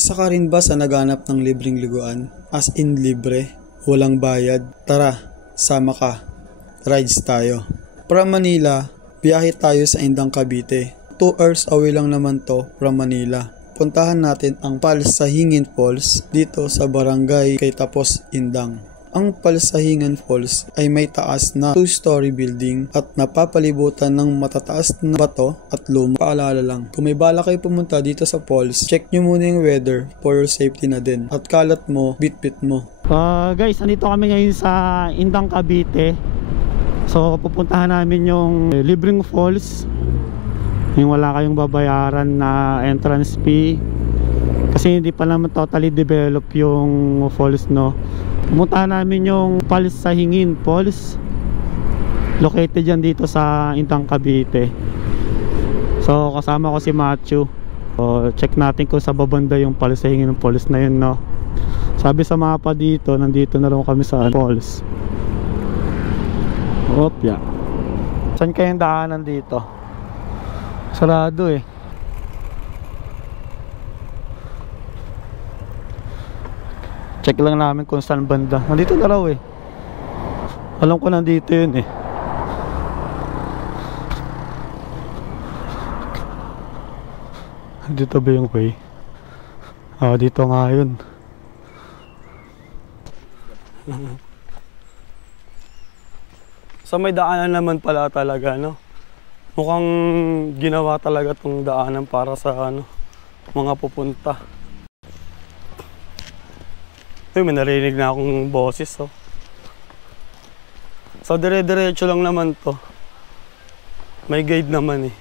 Isa ka rin ba sa naghanap ng libreng liguan? As in libre, walang bayad? Tara, sama ka. Rides tayo. From Manila, biyahe tayo sa Indang, Cavite. 2 hours away lang naman to from Manila. Puntahan natin ang Palsahingan Falls dito sa barangay Kaitapos, Indang. Ang Palsahingan Falls ay may taas na 2-story building at napapalibutan ng matataas na bato at luma. Paalala lang, kung may bala kayo pumunta dito sa falls, check nyo muna yung weather for your safety na din. At kalat mo, bit-bit mo. Guys, andito kami ngayon sa Indang, Cavite. So pupuntahan namin yung libreng falls, yung wala kayong babayaran na entrance fee, kasi hindi pa naman totally develop yung falls, no. Pumuntahan namin yung Palsahingan Falls, located yan dito sa Indang, Cavite. So kasama ko si Matthew. So check natin kung sa babanda yung Palsahingan Falls na yun, no. Sabi sa mapa dito, nandito na rin kami sa falls. Opya. Saan kayong daanan dito? Sarado eh. Check lang namin kung saan banda. Nandito na raw eh. Alam ko nandito yun eh. Dito ba yung way? Dito nga yun. So may daanan naman pala talaga, no? Mukhang ginawa talaga tong daanan para sa mga pupunta. Uy, may narinig na akong boses, oh. So dire-diretso lang naman to. May guide naman eh.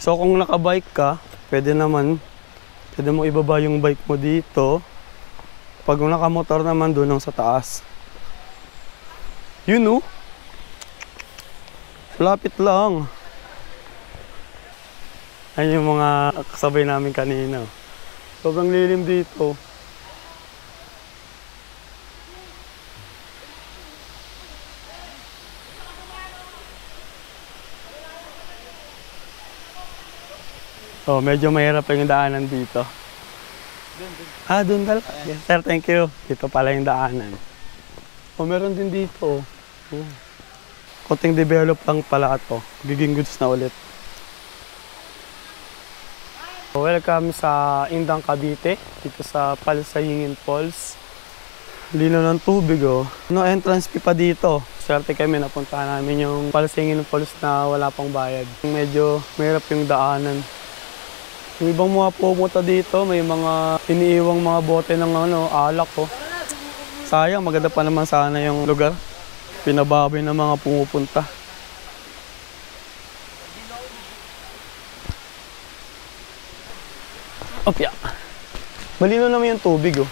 So kung nakabike ka, pwede mo ibaba yung bike mo dito. Pag nakamotor naman, doon lang sa taas. Yun, no? Lapit lang. Ayun yung mga kasabay namin kanina. Sobrang lilim dito. Oh, medyo mahirap yung daanan dito. Doon pala. Yes, sir, thank you. Dito pala yung daanan. Oh, meron din dito. Konting develop lang pala ito. Giging goods na ulit. Welcome sa Indang, Cavite. Dito sa Palsahingan Falls. Lino ng tubig, oh. No entrance fee pa dito. Swerte kami, napuntahan namin yung Palsahingan Falls na wala pang bayad. Medyo mahirap yung daanan. Yung ibang mga pumunta dito, may mga iniiwang mga bote ng alak, oh. Sayang, maganda pa naman sana yung lugar. Pinababay ng mga pumupunta. Opya. Malino naman yung tubig, oh.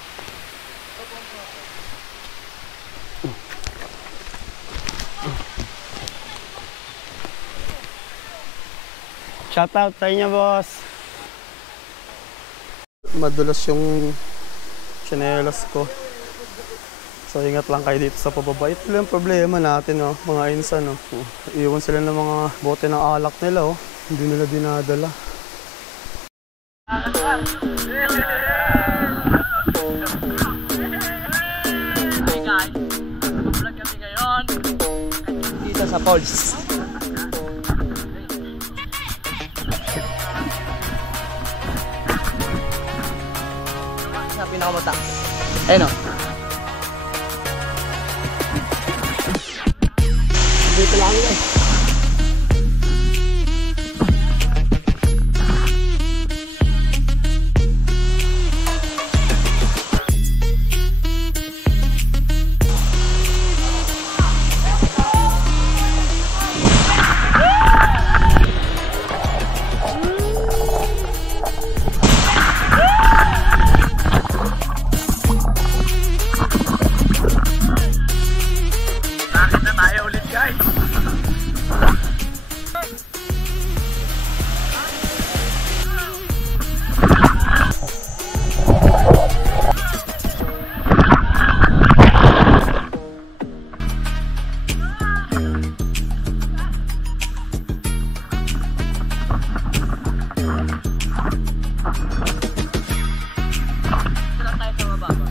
Shout out sa inyo, boss. Madulas yung tsinelas ko. So ingat lang kayo dito sa pababa. Ito lang problema natin, oh, mga insan, oh. Iwan sila ng mga bote ng alak nila, oh. Hindi nila dinadala. Hey guys, vlog kami ngayon dito sa falls. Sa pinakamata. Ayun, oh. Dito lang yun, eh. kahit sa mababa.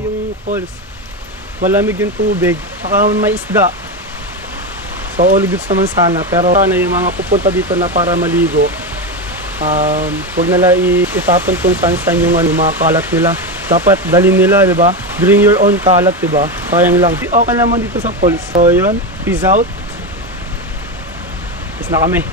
Yung falls, malamig yung tubig, saka may isda. So all goods naman sana, pero sana yung mga pupunta dito na para maligo, huwag nila itapon kung saan yung mga kalat nila. Dapat dalhin nila, di ba? Bring your own kalat, di ba? Sayang lang. Okay naman dito sa falls. So yun, peace out. Peace na kami.